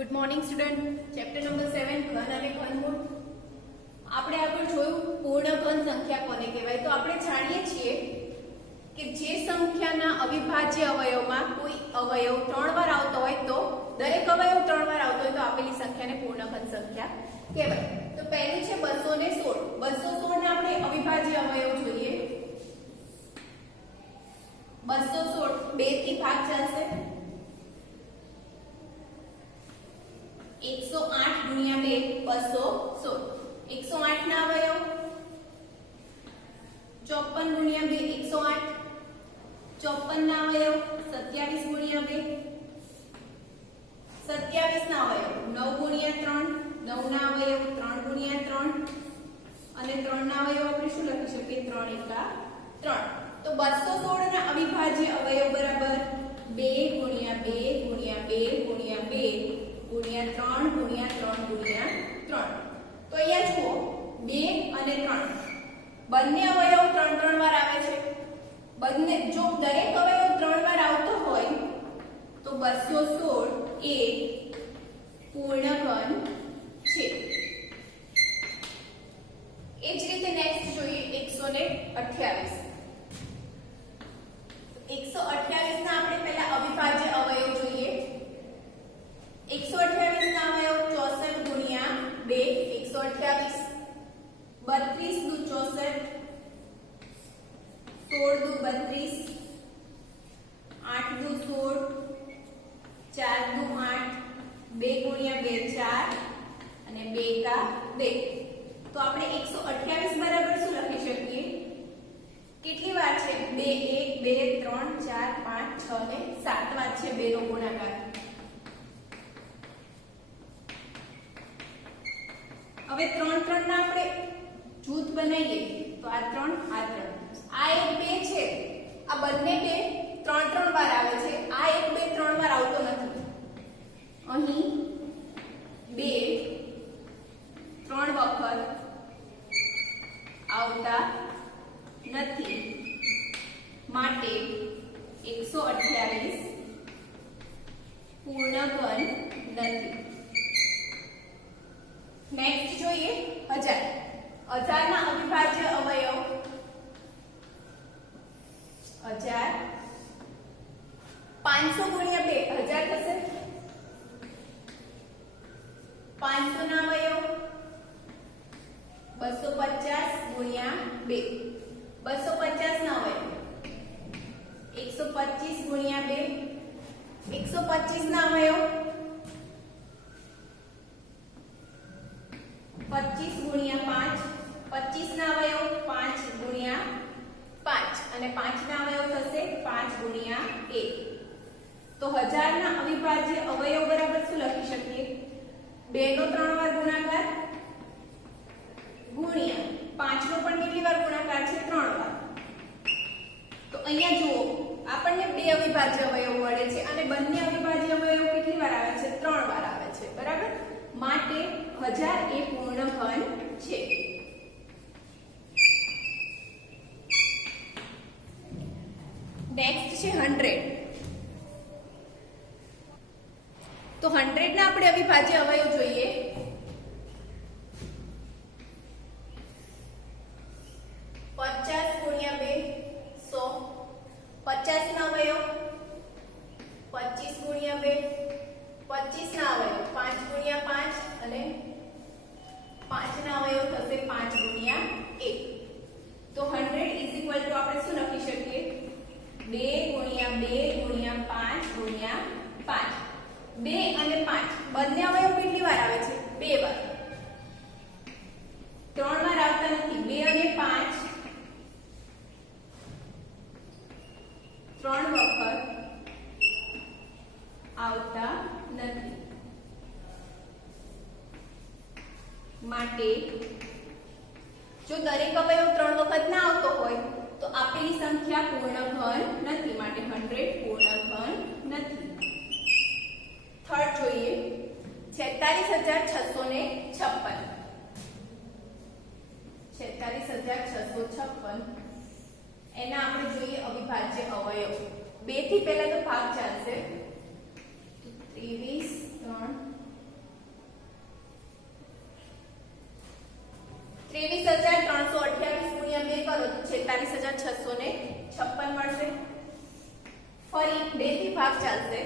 Good morning student. Chapter number 7 ઘન અને ઘનમૂળ. આપણે આગળ જોયું પૂર્ણ ઘન સંખ્યા કોને કહેવાય. તો આપણે જાણીએ છીએ કે જે સંખ્યાના અવિભાજ્ય અવયવમાં કોઈ અવયવ 3 વાર આવતો હોય તો દરેક અવયવ 3 વાર આવતો હોય તો આપેલી સંખ્યાને પૂર્ણ ઘન સંખ્યા કહેવાય. તો પહેલું છે 216. 216 ને આપણે અવિભાજ્ય અવયવ જોઈએ. 216 2 થી ભાગ ચાલશે. 108 ગુણ્યા 2 216. 108 ના અવયવ 54 ગુણ્યા 2 108. 54 ના અવયવ 27 ગુણ્યા 2 27 ના અવયવ 9 ગુણ્યા 3 9 ના અવયવ 3 ગુણ્યા 3 અને 3 ના અવયવ આપણે શું લખી શકીએ 3 એકા 3. તો 216 ના અવિભાજ્ય અવયવ બરાબર 2 ગુણ્યા 2 ગુણ્યા 2 ગુણ્યા 2 ગુણ્યા 3 ગુણ્યા 3 ગુણ્યા 3. તો અહીંયા જુઓ 2 અને 3 બંને અવયવ 3 વાર આવે છે. બંને જો દરેક અવયવ 3 વાર આવતો હોય તો 216 એ પૂર્ણ ઘન છે. એ જ રીતે નેક્સ્ટ જોઈએ 128. 128 ના આપણે પહેલા અવિભાજ્ય અવયવ જોઈએ. 128 ના અવયવ 64 ગુણ્યા 2 128. 32 દુ 64, 16 દુ 32, 8 દુ 16, 4 દુ 8, 2 ગુણ્યા 2 4 અને 2 કા 2. તો આપણે 128 બરાબર શું લખી શકીએ? કેટલી વાર છે? 2 1 2 3 4 5 6 ને 7 વાર છે 2 નો ગુણાકાર. હવે 3 3 ના આપણે જૂથ બનાવીએ તો આ 3 આ 3 આ એક 2 છે. આ બંને 2 3 વાર આવે છે. આ એક 2 3 વાર આવતો નથી. અહીં 2 3 વખત આવતા નથી માટે 128 પૂર્ણ ઘન નથી. નેક્સ્ટ જોઈએ 1000. 1000 ના અવિભાજ્ય અવયવ 1000 500 ગુણ્યા 2 1000 થશે. 500 ના અવયવ 250 ગુણ્યા 2 250 ના અવયવ 125 ગુણ્યા 2 125 ના અવયવ 25 ગુણ્યા 5 25 ના અવયવ 5 ગુણ્યા 5 અને 5 ના અવયવ થશે 5 ગુણ્યા 1. તો 1000 ના અવિભાજ્ય અવયવ બરાબર શું લખી શકીએ? 2 નો 3 વાર ગુણાકાર ગુણ્યા 5 નો પણ કેટલી વાર ગુણાકાર છે? 3 વાર. તો અહીંયા જુઓ આપણને 2 અવિભાજ્ય અવયવ મળે છે અને બંને અવિભાજ્ય અવયવ કેટલી વાર આવે છે? 3 વાર આવે છે. બરાબર. માટે 1000 એ પૂર્ણ ઘન છે. નેક્સ્ટ છે 100. તો 100 ના આપણે અવિભાજ્ય અવયવ જોઈએ. 50 ગુણ્યા 2 100. 50 ના અવયવ 25 ગુણ્યા 2 25 ના અવયવ 5 ગુણ્યા 5 અને 5 ના અવયવ થશે 5 ગુણ્યા 1. તો 100 આપણે શું લખી શકીએ? 2 ગુણ્યા 2 ગુણ્યા 5 ગુણ્યા 5. 2 અને 5 બંને અવયવ કેટલી વાર આવે છે? 2 વાર. 3 વાર આવતા નથી. 2 અને 5 3 વખત આવતા નથી માટે જો દરેક અવયવ 3 વખત ના આવતો હોય તો આપેલી સંખ્યા પૂર્ણ ઘન નથી. માટે 100 પૂર્ણ ઘન નથી. થર્ડ જોઈએ 46656. 46656 એના આપણે જોઈએ અવિભાજ્ય અવયવ. 2 થી પહેલા તો ભાગ ચાલશે. 23 3 23,328 ગુણ્યા 2 કરો તો 46,656 મળશે. ફરી 2 થી ભાગ ચાલશે.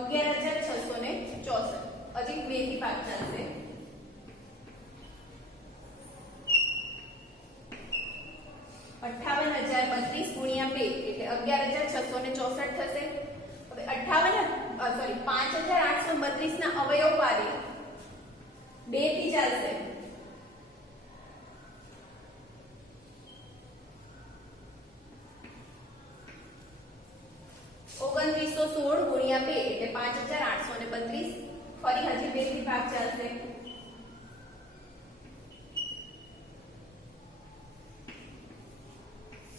₹11,664 હજી 2 થી ભાગ ચાલશે. 58,032 ગુણ્યા 2 એટલે 11,664 થશે. હવે 5,832 ના અવયવ પાડીએ. 2 થી ચાલશે. ₹2916 ગુણ્યા 2 એટલે 5,832. ફરી હજી 2 થી ભાગ ચાલશે.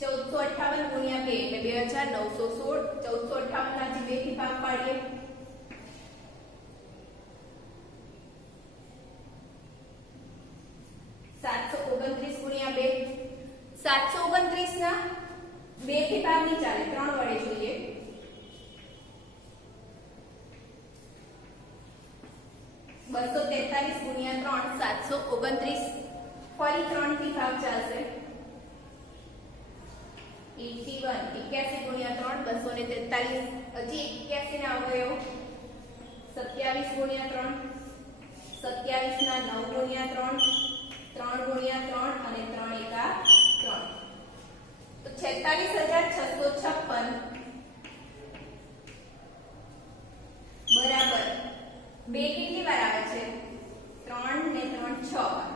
1458 ગુણ્યા 2 એટલે 2,916. 1458 ના હજી 2 થી ભાગ પાડીએ. 729 ગુણ્યા 2. 729 ના 2 થી ભાગ નહીં ચાલે, 3 વડે જોઈએ. 243 ગુણ્યા 3 729. ફરી 3 થી ભાગ ચાલશે. 81 ગુણ્યા 3 243. હજી 81 ના અવયવ. 27 ગુણ્યા 3 27 ના 9 ગુણ્યા 3 3 ગુણ્યા 3 અને 3 એકા 3 તો 46,656 બરાબર 2 કેટલી વાર આવે છે? 3 ને 3 6 વાર.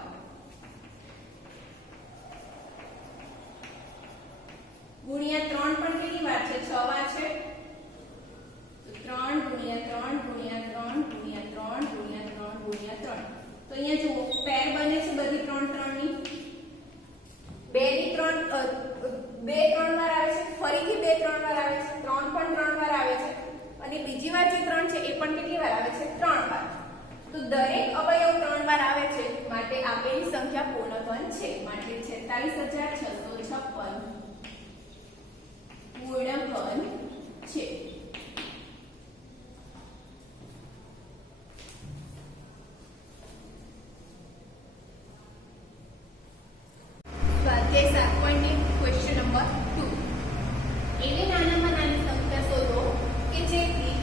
ગુણ્યા 3 પણ કેટલી વાર છે? 6 વાર છે. તો 3 ગુણ્યા 3 ગુણ્યા 3 ગુણ્યા 3 ગુણ્યા 3 ગુણ્યા 3. તો અહીંયા જુઓ પેર બને છે બધી 3 3 ની. 2 ની 3 2 3 વાર આવે છે. ફરીથી 2 3 વાર આવે છે. 3 પણ 3 વાર આવે છે. અને બીજી વાર જે 3 છે એ પણ કેટલી વાર આવે છે? 3 વાર. તો દરેક અવયવ 3 વાર આવે છે માટે આપેલી સંખ્યા પૂર્ણઘન છે. માટે 46,656 પૂર્ણઘન છે. સ્વાધ્યાય 7.1 ક્વેશ્ચન નંબર 2. એવી નાનામાં નાની સંખ્યા શોધો કે જેથી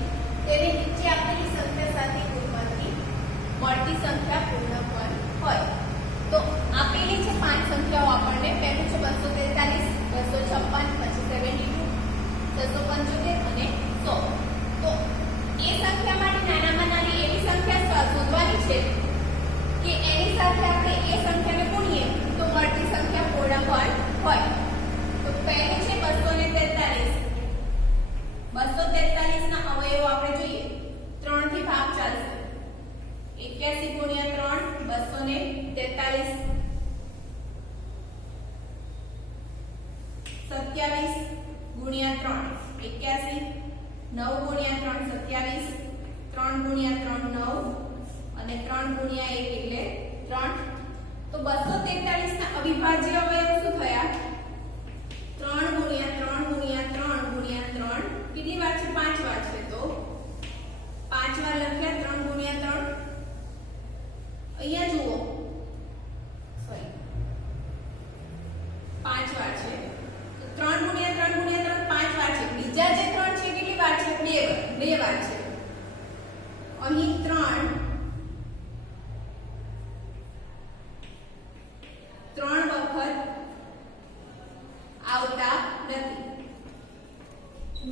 તેને નીચે આપેલી સંખ્યા સાથે ગુણવાથી મળતી સંખ્યા પૂર્ણઘન હોય. તો આપેલી છે 5 સંખ્યાઓ આપણને. પહેલું છે 243, 256, પછી 72, 675 અને 100. તો એ સંખ્યા માટે નાનામાં નાની એવી સંખ્યા શોધવાની છે કે એની સાથે આપણે એ સંખ્યાને ગુણીએ તો મળતી સંખ્યા પૂર્ણઘન હોય. તો પહેલું છે 243. 243 ના અવયવો આપણે જોઈએ. 3 થી ભાગ ચાલશે. 81 ગુણ્યા 3 243. 27 ગુણ્યા 3 81. 9 ગુણ્યા 3 27. 3 ગુણ્યા 3 9 અને 3 ગુણ્યા 1 એટલે 3. તો 243 ના અવિભાજ્ય અવયવ શું થયા? 3 ગુણ્યા 3 ગુણ્યા 3 ગુણ્યા 3 કેટલી વાર છે? 5 વાર છે. તો 5 વાર લખ્યા. 3 ગુણ્યા 3 અહીંયા જુઓ સોરી 5 વાર છે. તો 3 ગુણ્યા 3 ગુણ્યા 3 5 વાર છે. બીજા જે 3 છે કેટલી વાર છે? 2 વાર છે. અહીં 3 વખત આવતા નથી.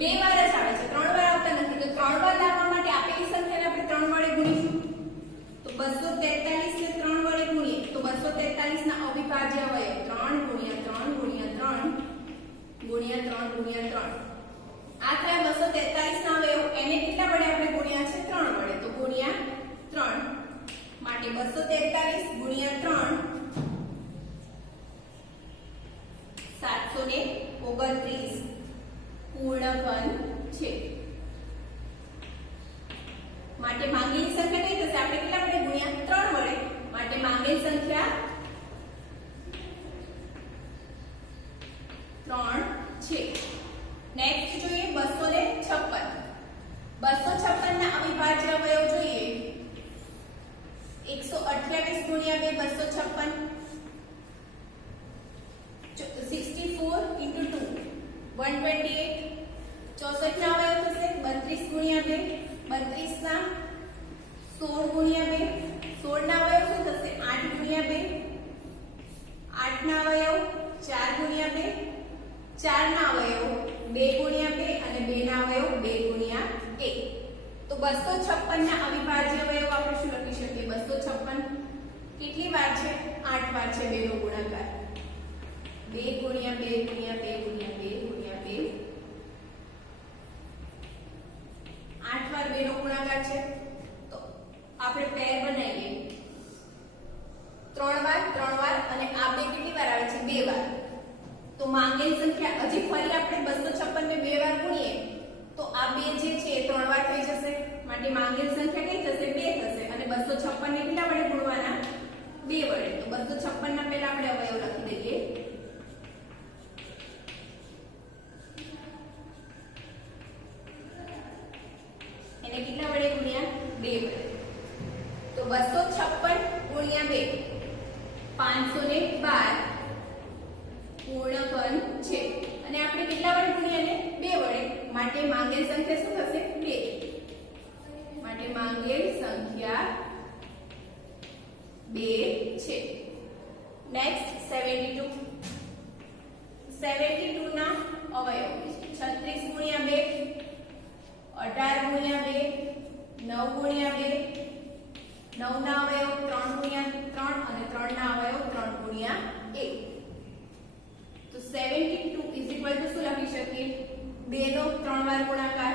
2 વાર જ આવે છે. 3 વાર આવતા નથી. તો 3 વાર લાવવા માટે આપેલી સંખ્યાને આપણે 3 વડે ગુણીશું. તો 243 ને 3 વડે ગુણીએ તો 243 ના અવિભાજ્ય અવયવ 3 ગુણ્યા 3 ગુણ્યા 3 ગુણ્યા 3 ગુણ્યા 3. આ થયા 243 ના અવયવ. એને કેટલા વડે આપણે ગુણ્યા છે? 3 વડે. તો ગુણ્યા 3 માટે 243 ગુણ્યા 3 729 પૂર્ણઘન છે. માટે માંગેલી સંખ્યા કઈ થશે? આપણે કેટલા વડે ગુણ્યા? 3 વડે. માટે માંગેલી સંખ્યા 3 છે. 16 ગુણ્યા 2, 16 ના અવયવ શું થશે? 8 ગુણ્યા 2, 8 ના અવયવ 4 ગુણ્યા 2, 4 ના અવયવ 2 ગુણ્યા 2 અને 2 ના અવયવ 2 ગુણ્યા 1. તો 256 ના અવિભાજ્ય અવયવ આપણે શું લખી શકીએ? 256 કેટલી વાર છે? 8 વાર છે 2 નો ગુણાકાર. 2 ગુણ્યા 2 ગુણ્યા 2 ગુણ્યા 2 ગુણ્યા 2, 8 વાર 2 નો ગુણાકાર છે. તો આપણે પેર બનાવીએ. 3 વાર અને આ બે કેટલી વાર આવે છે? 2 વાર. તો માંગેલ સંખ્યા હજી ફરી આપણે 256 ને 2 વાર ગુણીએ તો આ બે જે છે એ 3 વાર થઈ જશે. માટે માંગેલ સંખ્યા કઈ થશે? 2 થશે. અને 256 ને કેટલા વડે ગુણવાના? 2 વડે. તો 256 ના પહેલા આપણે અવયવ લખી દઈએ. એને કેટલા વડે ગુણ્યા? 2 વડે. તો 256 ગુણ્યા 2 512 પૂર્ણઘન છે. અને આપણે કેટલા વડે ગુણ્યા ને? 2 વડે. માટે માંગેલ સંખ્યા શું થશે? 2. માટે માંગેલ સંખ્યા 2 છે. નેક્સ્ટ 72. 72 ના અવયવ 36 ગુણ્યા 2, 18 ગુણ્યા 2, 9 ગુણ્યા 2, 9 ના અવયવ 3 ગુણ્યા 3 અને 3 ના અવયવ 3 ગુણ્યા 1. તો 72 શું લખી શકીએ? 2 નો 3 વાર ગુણાકાર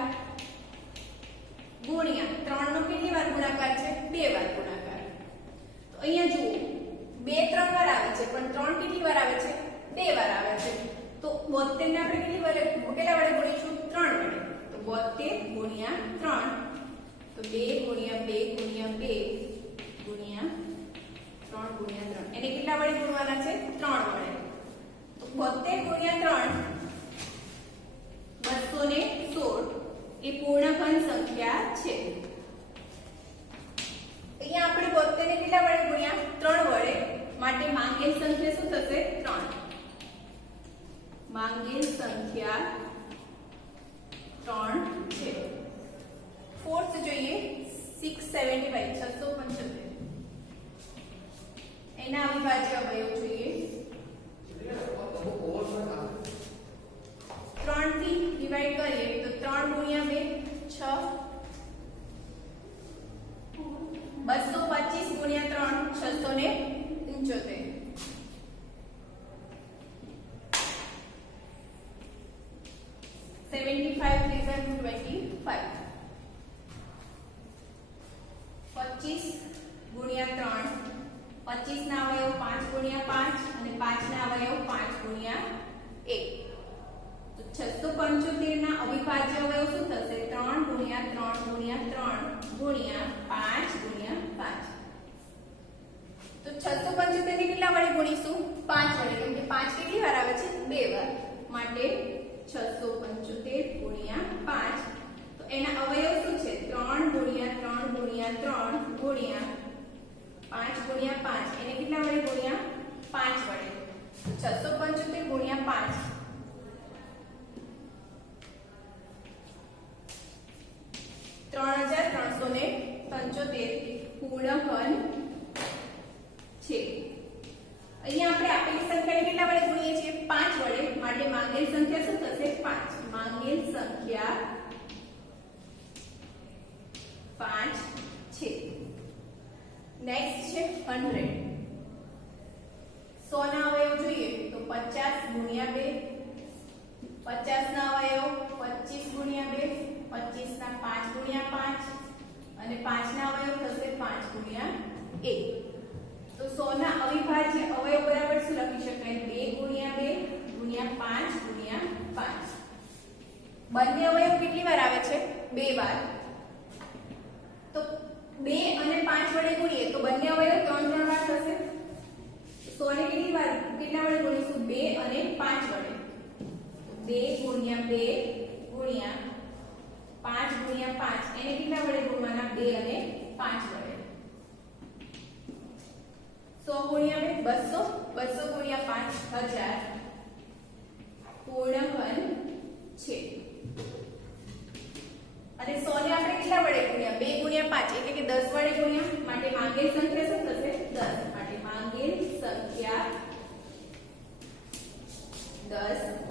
ગુણ્યા 3 નો કેટલી વાર ગુણાકાર છે? 2 વાર ગુણાકાર. તો અહીંયા જુઓ 2 3 વાર આવે છે પણ 3 કેટલી વાર આવે છે? 2 વાર આવે છે. તો 72 ને આપણે કેટલા વડે ગુણીશું? 3 વડે. તો 72 ગુણ્યા 3. તો 2 ગુણ્યા 2 ગુણ્યા 2 ગુણ્યા 3 ગુણ્યા 3. એને કેટલા વડે ગુણવાના છે? 3 વડે. તો 72 ગુણ્યા 3 216 એ પૂર્ણઘન સંખ્યા છે. અહીંયા આપણે 72 ને કેટલા વડે ગુણ્યા? 3 વડે. માટે માંગેલ સંખ્યા શું થશે? 3. માંગેલ સંખ્યા 3 છે. ફોર્થ જોઈએ 675 675. એના અવિભાજ્ય અવયવ જોઈએ. 3 થી ડિવાઈડ કરીએ તો 3 ગુણ્યા 2 6, 225 ગુણ્યા 3 675. 75 3 25. 25 ગુણ્યા 3, 25 ના અવયવ 5 ગુણ્યા 5 અને 5 ના અવયવ 5 ગુણ્યા 1. તો 675 ના અવિભાજ્ય અવયવ શું થશે? 3 ગુણ્યા 3 ગુણ્યા 3 ગુણ્યા 5 ગુણ્યા 5. તો 675 ને કેટલા વડે ગુણીશું? 5 વડે. કેમ કે 5 કેટલી વાર આવે છે? 2 વાર. માટે 675 ગુણ્યા 5. તો એના અવયવ શું છે? 3 ગુણ્યા 3 ગુણ્યા 3 ગુણ્યા 5 ગુણ્યા 5. એને કેટલા વડે ગુણ્યા? 5 વડે. 675 ગુણ્યા 5 3375 પૂર્ણઘન છે. અહીંયા આપણે આપેલી સંખ્યાને કેટલા વડે ગુણીએ છીએ? 5 વડે. માટે માંગેલ સંખ્યા શું થશે? 5. માંગેલ સંખ્યા 5 છે. નેક્સ્ટ છે 100. 100 ના અવયવ જોઈએ તો 50 ગુણ્યા 2, 50 ના અવયવ 25 ગુણ્યા 2, 25 ના 5 ગુણ્યા 5 અને 5 ના અવયવ થશે 5 ગુણ્યા 1. તો 100 ના અવિભાજ્ય અવયવ બરાબર શું લખી શકાય? 2 ગુણ્યા 2 ગુણ્યા 5 ગુણ્યા 5. બંને અવયવ કેટલી વાર આવે છે? 2 વાર. તો 2 અને 5 વડે ગુણીએ તો બંને અવયવ 3 વાર થશે. 100 ને કેટલા વડે ગુણીશું? 2 અને 5 વડે. 2 ગુણ્યા 2 ગુણ્યા 5 ગુણ્યા 5. એને કેટલા વડે ગુણવાના? 2 અને 5 વડે. 100 ગુણ્યા 2 200, 200 ગુણ્યા 5 1000 પૂર્ણઘન છે. અને 100 ને આપણે કેટલા વડે ગુણ્યા 2 ગુણ્યા 5 એટલે કે 10 વડે ગુણ્યા માટે માંગેલ સંખ્યા શું થશે 10 માટે માંગેલ સંખ્યા 10